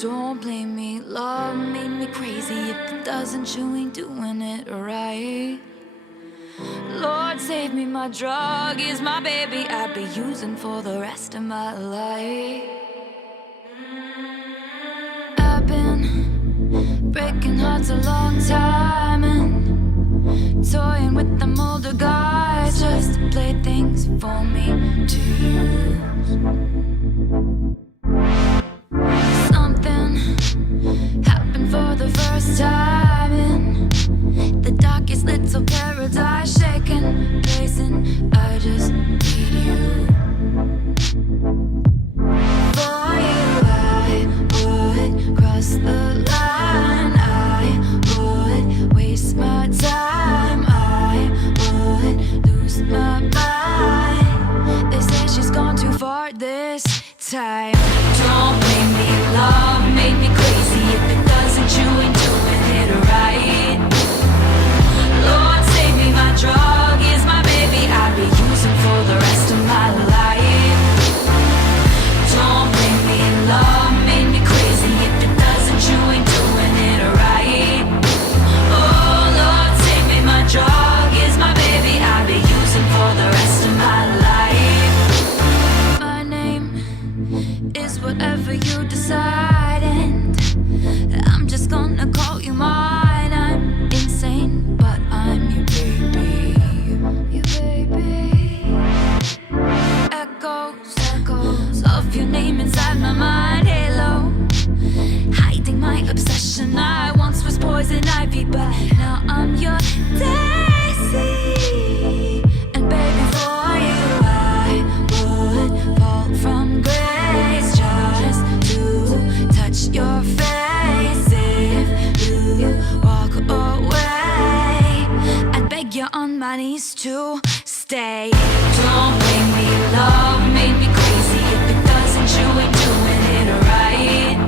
Don't blame me, love made me crazy. If it doesn't, you ain't doing it right. Lord save me, my drug is my baby. I'd be using for the rest of my life. I've been breaking hearts a long time and toying with them older guys just to play things for me to use. Something happened for the first time in the darkest little paradise, shaking, pacing. I just need you. For you, I would cross the line. I would waste my time. I would lose my mind. They say she's gone too far this time. Don't blame me, love made me crazy. If it doesn't, you ain't doing it right. Lord save me, my drug is my baby. I'll be using for the rest of my life. Don't blame me, love made me crazy. If it doesn't, you ain't doing it right. Oh Lord save me, my drug is my baby. I'll be using for the rest of my life. My name is whatever you decide, and I'm just gonna call you mine. I'm insane, but I'm your baby. Your baby. Echoes of your name inside my mind. Halo, hiding my obsession. I once was poison ivy, but now I'm your daisy. And baby, for you I would fall from grace just to touch your face. If you walk away, I'd beg you on my knees to stay. Don't blame me, love made me crazy. If it doesn't, you ain't doing it right.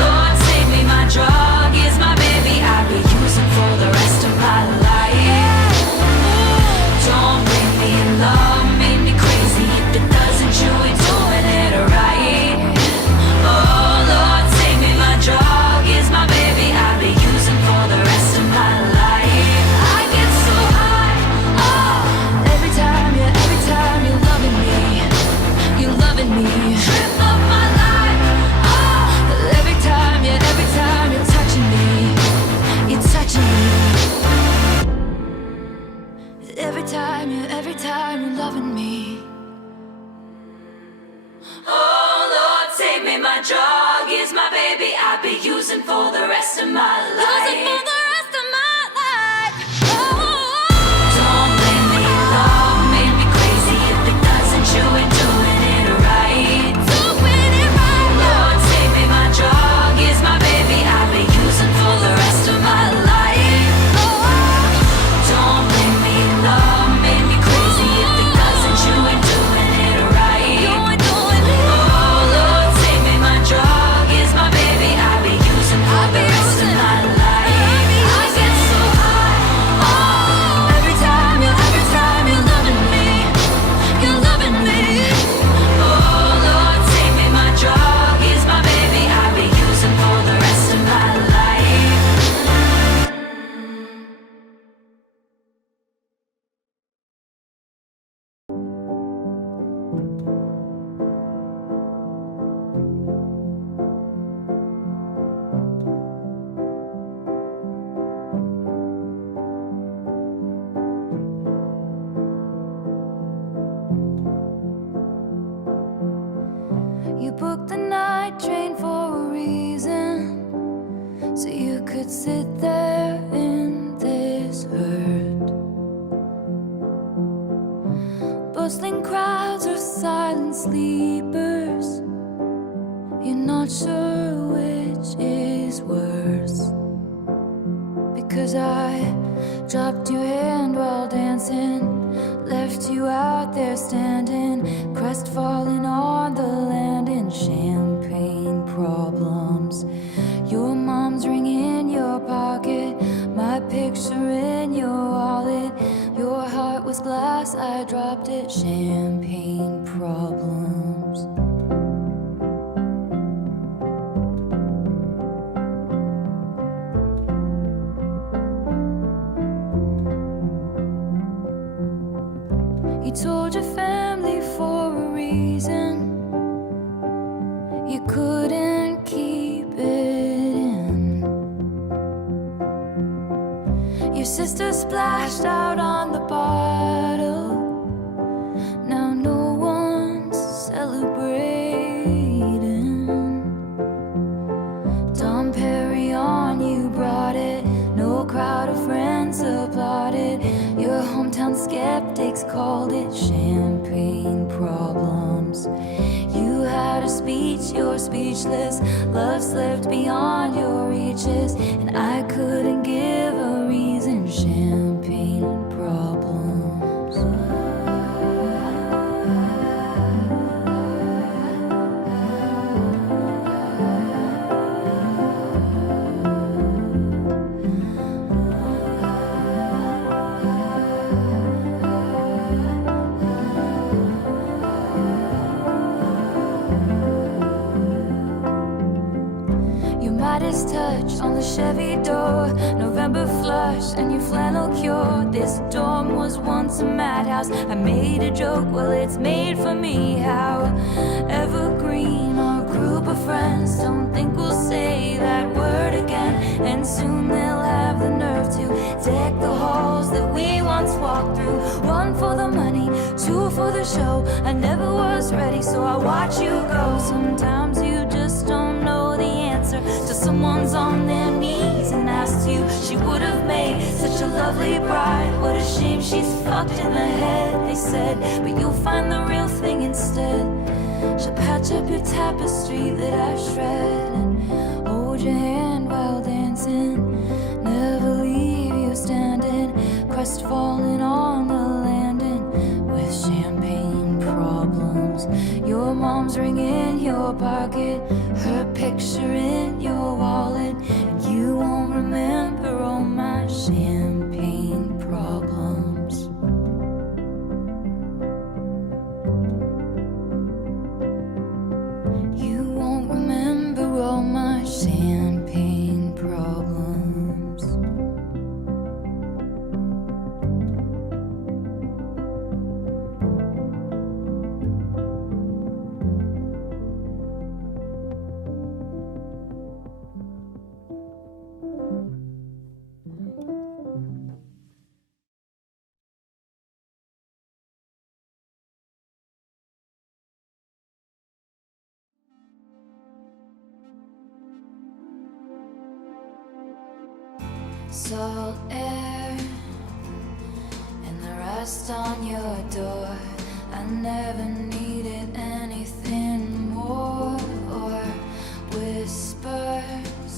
Lord save me, my drug is my baby. I'll be using for the rest of my life. Don't blame me, love made me crazy. If it doesn't, you ain't doing it right. Oh Lord save me, my drug is my baby. I'll be using for the rest of my life. I get so high, oh, every time you're loving me, you're loving me. Trip of my life, oh, every time you're touching me, you're touching me. Every time you're loving me. Oh Lord save me, my drug is my baby. I'll be using for the rest of my life. Using for the rest of my life. Oh. Don't blame me, love made me crazy. If it doesn't, you ain't doing it right. Doing it right. Lord save me, my drug is my baby. I'll be using for the rest of my life. Oh. Don't blame me, love made me crazy. If it doesn't, you ain't doing it right. You ain't doing it. Oh Lord save me, my drug is my baby. I'll be using for the rest of my life. I get so high, oh, every time you're loving me, you're loving me. Oh Lord save me, my drug is my baby. I'll be using for the rest of my life. You booked the night train for a reason, so you could sit there in this hurt. Bustling crowds or silent sleepers, you're not sure which is worse. Because I dropped your hand while dancing, left you out there standing, crestfallen on the landing. Champagne problems, your mom's ring in your pocket, my picture in your wallet. Your heart was glass, I dropped it. Champagne problems. reason you couldn't keep it in. Your sister splashed out on the bottle. Now no one's celebrating. Dom Perignon, you brought it. No crowd of friends applauded. Your hometown skeptics called it champagne problems. You had a speech, you're speechless. Love slipped beyond your reaches, and I couldn't give a reason. Champagne problems. Midas touch on the Chevy door, November flush and your flannel cure. This dorm was once a madhouse. I made a joke, well it's made for me. How evergreen our group of friends. Don't think we'll say that word again, and soon they'll have the nerve to deck the halls that we once walked through. One for the money, two for the show. I never was ready, so I watch you go. Sometimes you just don't know the answer till someone's on their knees and asks you. She would have made such a lovely bride. What a shame she's fucked in the head, they said, but you'll find the real thing instead. She'll patch up your tapestry that I shred and hold your hand while dancing. Never leave you standing, crestfallen on the landing with champagne problems. Your mom's ring in your pocket, her picture in your wallet, and you won't remember all my champagne problems. You won't remember all my champagne problems. Salt air and the rust on your door. I never needed anything more, or whispers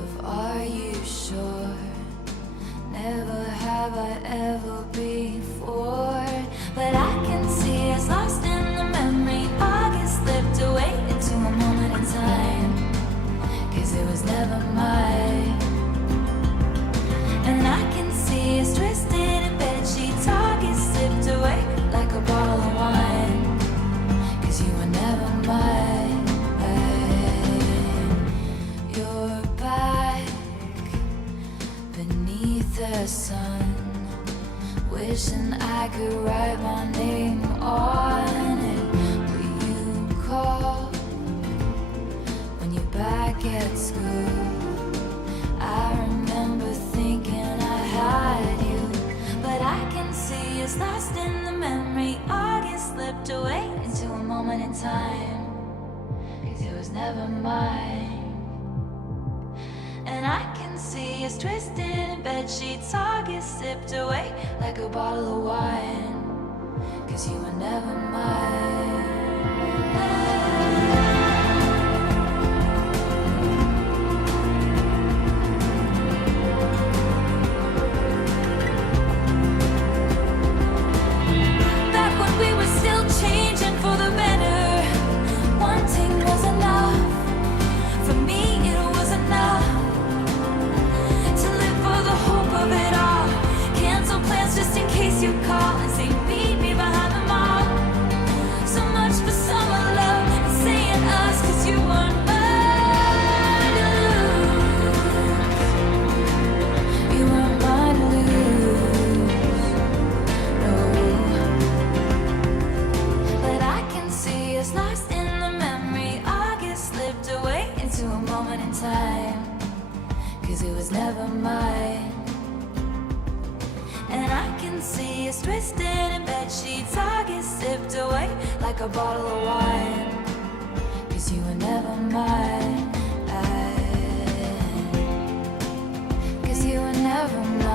of are you sure? Never have I ever before, but I can see it's lost in the memory. August slipped away into a moment in time, 'cause it was never mine. And I can see us twisted in bedsheets. August slipped away like a bottle of wine, 'cause you were never mine. You're back beneath the sun, wishing I could write my name on it. Will you call when you're back at school? I remember thinking I had you, but I can see it's lost in the memory. August slipped away into a moment in time, 'cause it was never mine. And I can see us twisted in bedsheets. August slipped away like a bottle of wine, 'cause you were never mine. You call and say meet me behind the mall. see us twisting in bed sheets. I get sipped away like a bottle of wine. 'Cause you were never mine. 'Cause you were never mine.